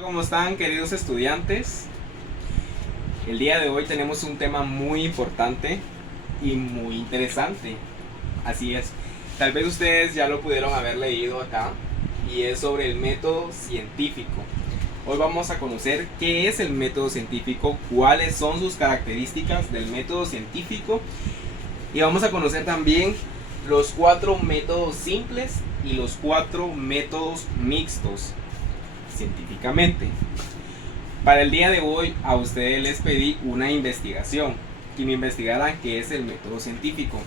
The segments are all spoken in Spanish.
Hola, ¿cómo están, queridos estudiantes? El día de hoy tenemos un tema muy importante y muy interesante. Así es, tal vez ustedes ya lo pudieron haber leído acá, y es sobre el método científico. Hoy vamos a conocer qué es el método científico, cuáles son sus características del método científico, y vamos a conocer también los 4 métodos simples y los 4 métodos mixtos científicamente. Para el día de hoy a ustedes les pedí una investigación, que me investigaran qué es el método científico.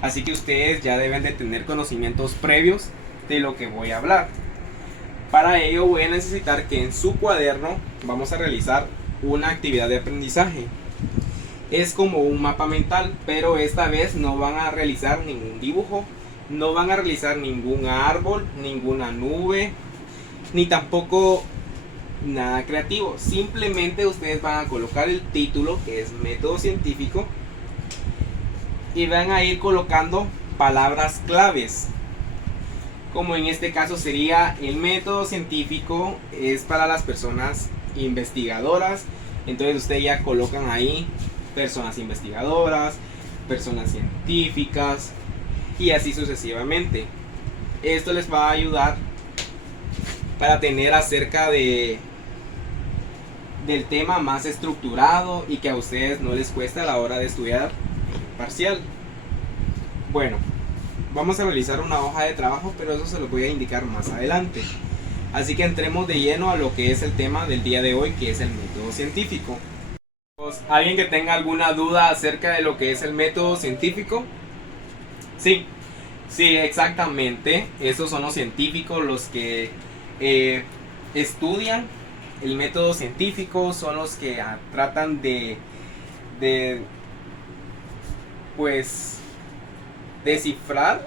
Así que ustedes ya deben de tener conocimientos previos de lo que voy a hablar. Para ello voy a necesitar que en su cuaderno vamos a realizar una actividad de aprendizaje. Es como un mapa mental, pero esta vez no van a realizar ningún dibujo, no van a realizar ningún árbol, ninguna nube, ni tampoco nada creativo. Simplemente ustedes van a colocar el título, que es método científico, y van a ir colocando palabras claves, como en este caso sería: el método científico es para las personas investigadoras. Entonces ustedes ya colocan ahí personas investigadoras, personas científicas, y así sucesivamente. Esto les va a ayudar para tener acerca del tema más estructurado y que a ustedes no les cuesta a la hora de estudiar parcial. Bueno, vamos a realizar una hoja de trabajo, pero eso se lo voy a indicar más adelante. Así que entremos de lleno a lo que es el tema del día de hoy, que es el método científico. ¿Alguien que tenga alguna duda acerca de lo que es el método científico? Sí, sí, exactamente. Esos son los científicos los que estudian el método científico, son los que tratan de pues descifrar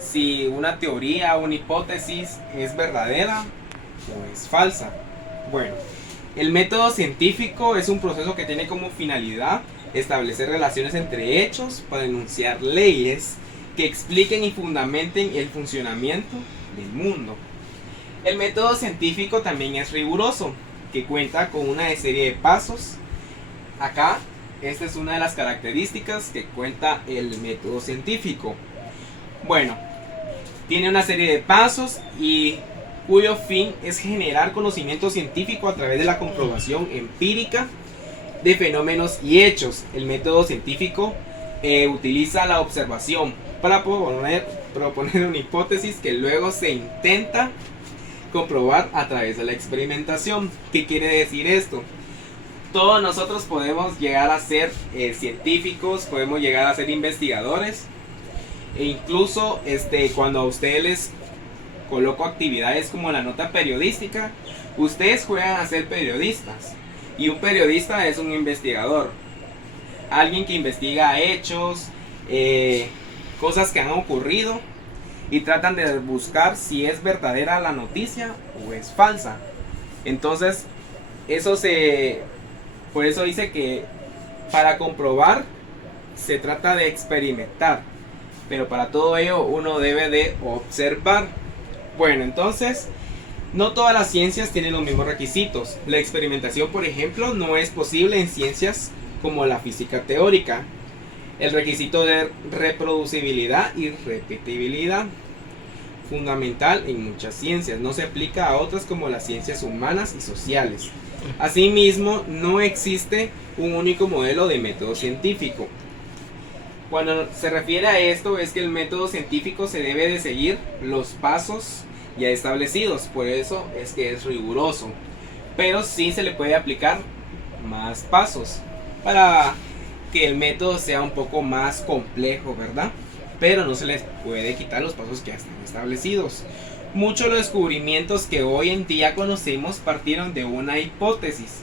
si una teoría o una hipótesis es verdadera o es falsa. Bueno, el método científico es un proceso que tiene como finalidad establecer relaciones entre hechos para enunciar leyes que expliquen y fundamenten el funcionamiento del mundo. El método científico también es riguroso, que cuenta con una serie de pasos. Acá, esta es una de las características que cuenta el método científico. Bueno, tiene una serie de pasos y cuyo fin es generar conocimiento científico a través de la comprobación empírica de fenómenos y hechos. El método científico utiliza la observación para proponer una hipótesis que luego se intenta comprobar a través de la experimentación. ¿Qué quiere decir esto? Todos nosotros podemos llegar a ser científicos, podemos llegar a ser investigadores, e incluso cuando a ustedes les coloco actividades como la nota periodística, ustedes juegan a ser periodistas, y un periodista es un investigador, alguien que investiga hechos, cosas que han ocurrido, y tratan de buscar si es verdadera la noticia o es falsa. Entonces, por eso dice que para comprobar se trata de experimentar, pero para todo ello uno debe de observar. Bueno, entonces, no todas las ciencias tienen los mismos requisitos. La experimentación, por ejemplo, no es posible en ciencias como la física teórica. El requisito de reproducibilidad y repetibilidad, fundamental en muchas ciencias, no se aplica a otras como las ciencias humanas y sociales. Asimismo, no existe un único modelo de método científico. Cuando se refiere a esto, es que el método científico se debe de seguir los pasos ya establecidos, por eso es que es riguroso, pero sí se le puede aplicar más pasos para que el método sea un poco más complejo, ¿verdad? Pero no se les puede quitar los pasos que ya están establecidos. Muchos de los descubrimientos que hoy en día conocemos partieron de una hipótesis.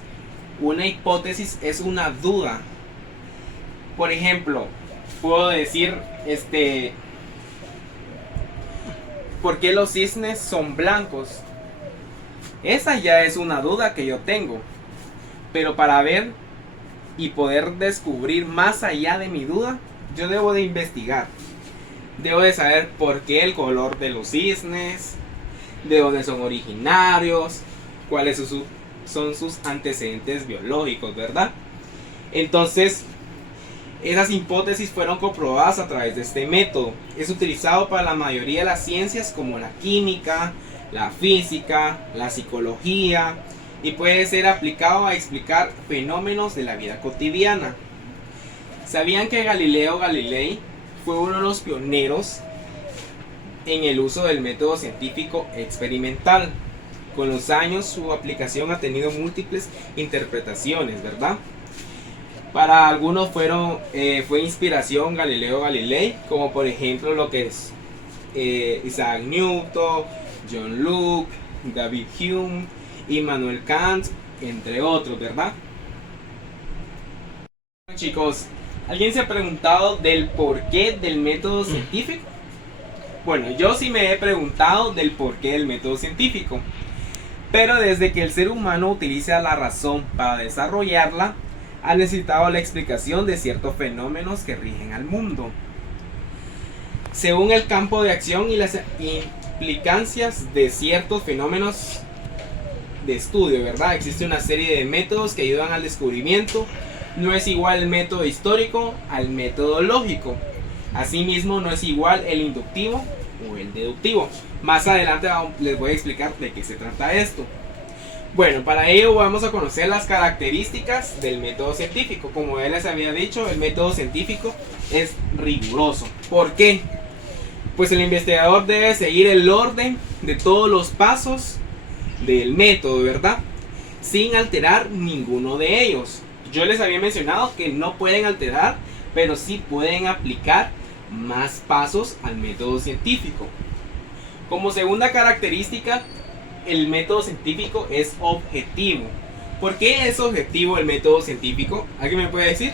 Una hipótesis es una duda. Por ejemplo, puedo decir, ¿por qué los cisnes son blancos? Esa ya es una duda que yo tengo. Pero para ver y poder descubrir más allá de mi duda, yo debo de investigar. Debo de saber por qué el color de los cisnes, de dónde son originarios, cuáles son sus antecedentes biológicos, ¿verdad? Entonces, esas hipótesis fueron comprobadas a través de este método. Es utilizado para la mayoría de las ciencias como la química, la física, la psicología, y puede ser aplicado a explicar fenómenos de la vida cotidiana. ¿Sabían que Galileo Galilei fue uno de los pioneros en el uso del método científico experimental? Con los años su aplicación ha tenido múltiples interpretaciones, ¿verdad? Para algunos fue inspiración Galileo Galilei, como por ejemplo lo que es Isaac Newton, John Locke, David Hume, Immanuel Kant, entre otros, ¿verdad? Chicos, ¿alguien se ha preguntado del porqué del método científico? Bueno, yo sí me he preguntado del porqué del método científico. Pero desde que el ser humano utiliza la razón para desarrollarla, ha necesitado la explicación de ciertos fenómenos que rigen al mundo. Según el campo de acción y las implicancias de ciertos fenómenos de estudio, ¿verdad? Existe una serie de métodos que ayudan al descubrimiento. No es igual el método histórico al método lógico. Asimismo, no es igual el inductivo o el deductivo. Más adelante les voy a explicar de qué se trata esto. Bueno, para ello vamos a conocer las características del método científico. Como ya les había dicho, el método científico es riguroso. ¿Por qué? Pues el investigador debe seguir el orden de todos los pasos del método, ¿verdad? Sin alterar ninguno de ellos. Yo les había mencionado que no pueden alterar, pero sí pueden aplicar más pasos al método científico. Como segunda característica, el método científico es objetivo. ¿Por qué es objetivo el método científico? ¿Alguien me puede decir?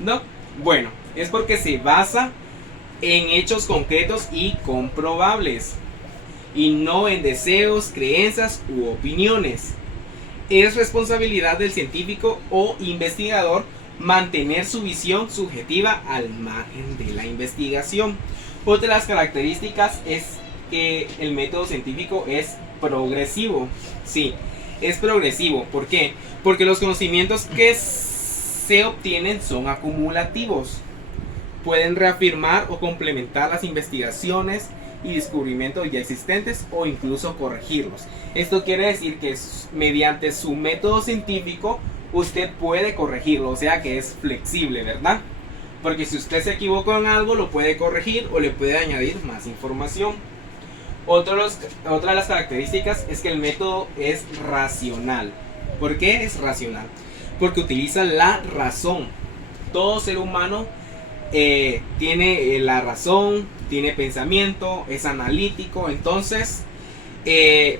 ¿No? Bueno, es porque se basa en hechos concretos y comprobables, y no en deseos, creencias u opiniones. Es responsabilidad del científico o investigador mantener su visión subjetiva al margen de la investigación. Otra de las características es que el método científico es progresivo. Sí, es progresivo. ¿Por qué? Porque los conocimientos que se obtienen son acumulativos. Pueden reafirmar o complementar las investigaciones y descubrimientos ya existentes o incluso corregirlos. Esto quiere decir que mediante su método científico usted puede corregirlo, o sea que es flexible, ¿verdad? Porque si usted se equivocó en algo, lo puede corregir o le puede añadir más información. Otra de las características es que el método es racional. ¿Por qué es racional? Porque utiliza la razón. Todo ser humano tiene la razón, tiene pensamiento, es analítico, entonces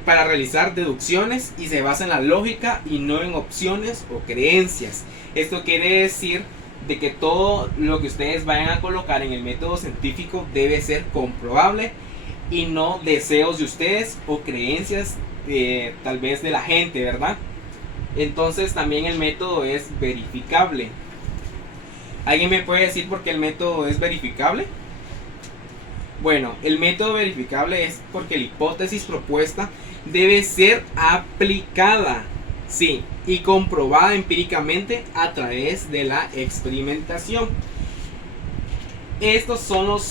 para realizar deducciones, y se basa en la lógica y no en opciones o creencias. Esto quiere decir de que todo lo que ustedes vayan a colocar en el método científico debe ser comprobable y no deseos de ustedes o creencias tal vez de la gente, ¿verdad? Entonces también el método es verificable. ¿Alguien me puede decir por qué el método es verificable? Bueno, el método verificable es porque la hipótesis propuesta debe ser aplicada, sí, y comprobada empíricamente a través de la experimentación. Estos son las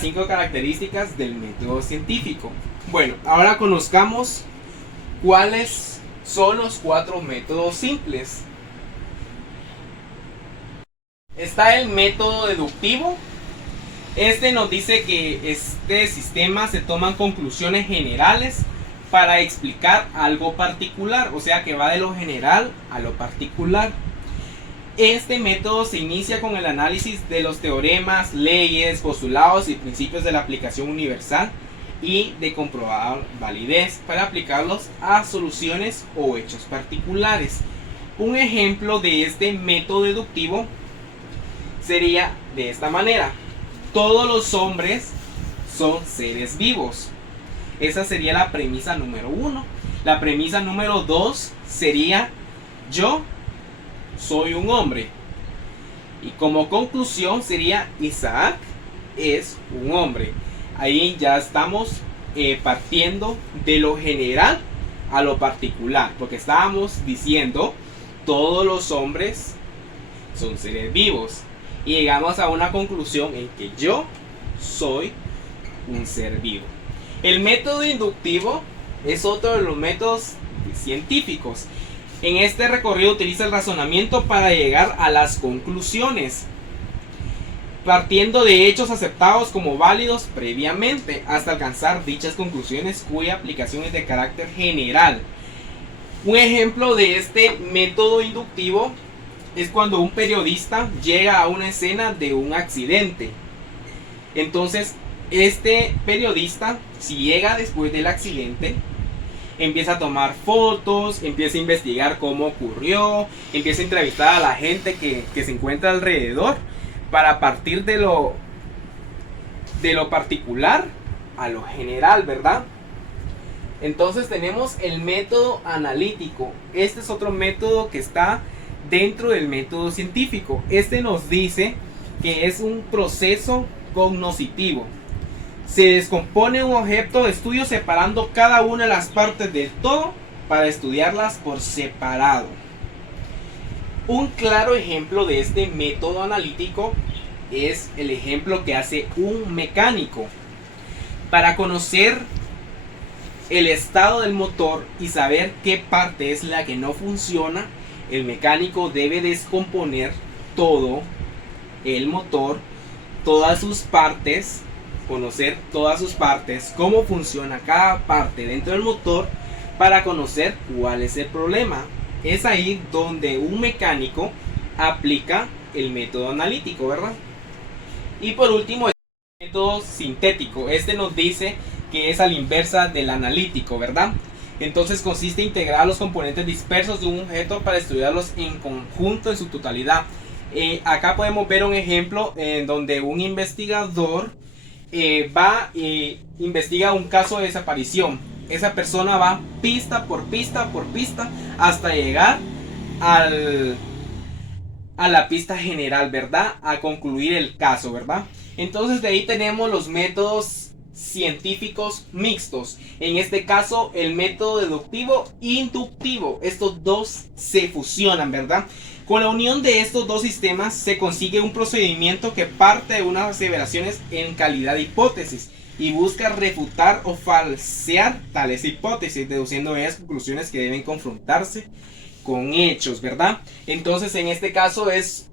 5 características del método científico. Bueno, ahora conozcamos cuáles son los 4 métodos simples. Está el método deductivo. Este nos dice que este sistema se toman conclusiones generales para explicar algo particular, o sea que va de lo general a lo particular. Este método se inicia con el análisis de los teoremas, leyes, postulados y principios de la aplicación universal y de comprobada validez para aplicarlos a soluciones o hechos particulares. Un ejemplo de este método deductivo sería de esta manera: todos los hombres son seres vivos. Esa sería la premisa número 1. La premisa número 2 sería: yo soy un hombre. Y como conclusión sería: Isaac es un hombre. Ahí ya estamos partiendo de lo general a lo particular, porque estábamos diciendo todos los hombres son seres vivos y llegamos a una conclusión en que yo soy un ser vivo. El método inductivo es otro de los métodos científicos. En este recorrido utiliza el razonamiento para llegar a las conclusiones, partiendo de hechos aceptados como válidos previamente, hasta alcanzar dichas conclusiones cuya aplicación es de carácter general. Un ejemplo de este método inductivo es cuando un periodista llega a una escena de un accidente. Entonces, este periodista, si llega después del accidente, empieza a tomar fotos, empieza a investigar cómo ocurrió, empieza a entrevistar a la gente que se encuentra alrededor, para partir de lo particular a lo general, ¿verdad? Entonces tenemos el método analítico. Este es otro método que está dentro del método científico. Este nos dice que es un proceso cognoscitivo. Se descompone un objeto de estudio separando cada una de las partes del todo para estudiarlas por separado. Un claro ejemplo de este método analítico es el ejemplo que hace un mecánico. Para conocer el estado del motor y saber qué parte es la que no funciona, el mecánico debe descomponer todo el motor, todas sus partes, conocer todas sus partes, cómo funciona cada parte dentro del motor para conocer cuál es el problema. Es ahí donde un mecánico aplica el método analítico, ¿verdad? Y por último, el método sintético. Este nos dice que es a la inversa del analítico, ¿verdad? Entonces consiste en integrar los componentes dispersos de un objeto para estudiarlos en conjunto en su totalidad. Acá podemos ver un ejemplo en donde un investigador va y investiga un caso de desaparición. Esa persona va pista por pista por pista hasta llegar a la pista general, ¿verdad? A concluir el caso, ¿verdad? Entonces de ahí tenemos los métodos científicos mixtos. En este caso el método deductivo e inductivo. Estos dos se fusionan, ¿verdad? Con la unión de estos dos sistemas se consigue un procedimiento que parte de unas aseveraciones en calidad de hipótesis y busca refutar o falsear tales hipótesis, deduciendo de ellas conclusiones que deben confrontarse con hechos, ¿verdad? Entonces en este caso es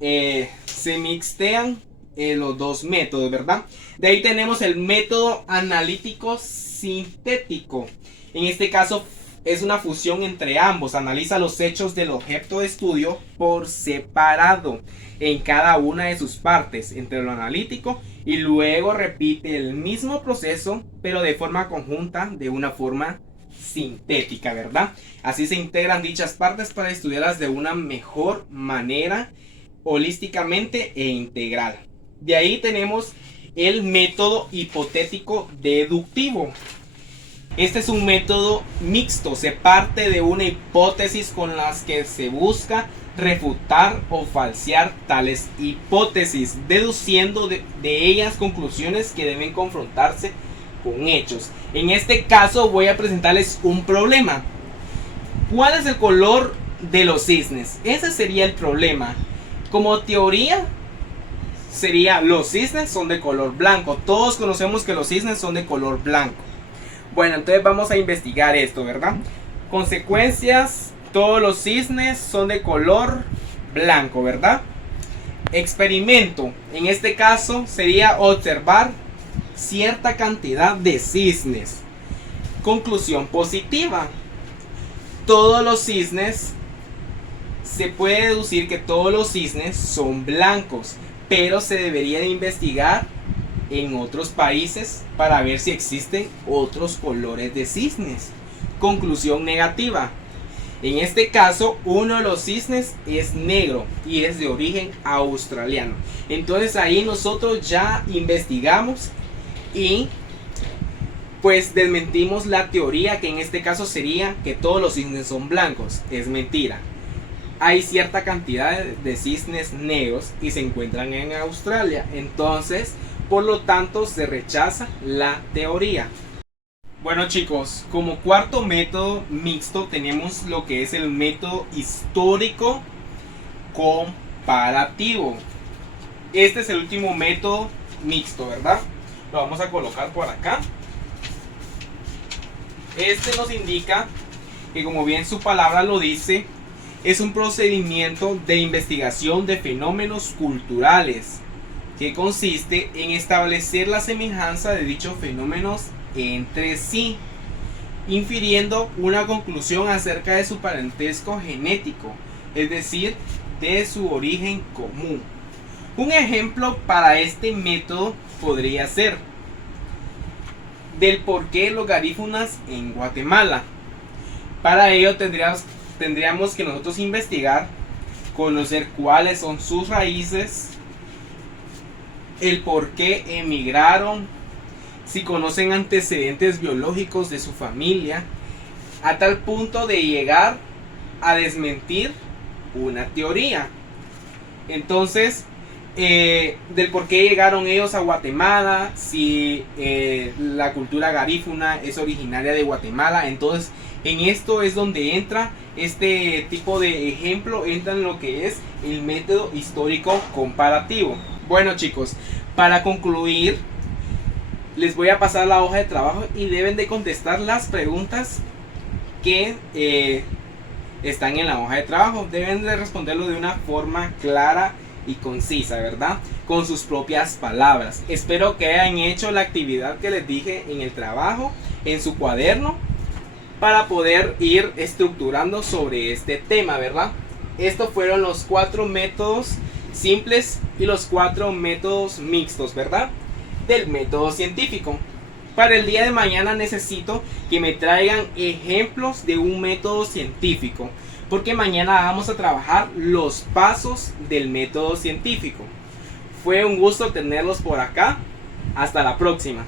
se mixtean los dos métodos, ¿verdad? De ahí tenemos el método analítico sintético. En este caso es una fusión entre ambos. Analiza los hechos del objeto de estudio por separado en cada una de sus partes entre lo analítico y luego repite el mismo proceso pero de forma conjunta, de una forma sintética, ¿verdad? Así se integran dichas partes para estudiarlas de una mejor manera, holísticamente e integral. De ahí tenemos el método hipotético deductivo. Este es un método mixto, se parte de una hipótesis con las que se busca refutar o falsear tales hipótesis, deduciendo de ellas conclusiones que deben confrontarse con hechos. En este caso voy a presentarles un problema. ¿Cuál es el color de los cisnes? Ese sería el problema. Como teoría sería: los cisnes son de color blanco. Todos conocemos que los cisnes son de color blanco. Bueno, entonces vamos a investigar esto, ¿verdad? Consecuencias: todos los cisnes son de color blanco, ¿verdad? Experimento: en este caso sería observar cierta cantidad de cisnes. Conclusión positiva: todos los cisnes, se puede deducir que todos los cisnes son blancos, pero se debería de investigar en otros países para ver si existen otros colores de cisnes. Conclusión negativa: en este caso uno de los cisnes es negro y es de origen australiano. Entonces ahí nosotros ya investigamos y pues desmentimos la teoría, que en este caso sería que todos los cisnes son blancos. Es mentira. Hay cierta cantidad de cisnes negros y se encuentran en Australia. Entonces, por lo tanto, se rechaza la teoría. Bueno chicos, como cuarto método mixto tenemos lo que es el método histórico comparativo. Este es el último método mixto, ¿verdad? Lo vamos a colocar por acá. Este nos indica que, como bien su palabra lo dice, es un procedimiento de investigación de fenómenos culturales que consiste en establecer la semejanza de dichos fenómenos entre sí, infiriendo una conclusión acerca de su parentesco genético, es decir, de su origen común. Un ejemplo para este método podría ser del por qué los garífunas en Guatemala. Para ello tendríamos que nosotros investigar, conocer cuáles son sus raíces, el por qué emigraron, si conocen antecedentes biológicos de su familia, a tal punto de llegar a desmentir una teoría. Entonces, del por qué llegaron ellos a Guatemala, si la cultura garífuna es originaria de Guatemala. Entonces, en esto es donde entra este tipo de ejemplo, entra en lo que es el método histórico comparativo. Bueno chicos, para concluir, les voy a pasar la hoja de trabajo y deben de contestar las preguntas que están en la hoja de trabajo. Deben de responderlo de una forma clara y concisa, ¿verdad? Con sus propias palabras. Espero que hayan hecho la actividad que les dije en el trabajo, en su cuaderno, para poder ir estructurando sobre este tema, ¿verdad? Estos fueron los 4 métodos simples y los 4 métodos mixtos, ¿verdad? Del método científico. Para el día de mañana necesito que me traigan ejemplos de un método científico, porque mañana vamos a trabajar los pasos del método científico. Fue un gusto tenerlos por acá. Hasta la próxima.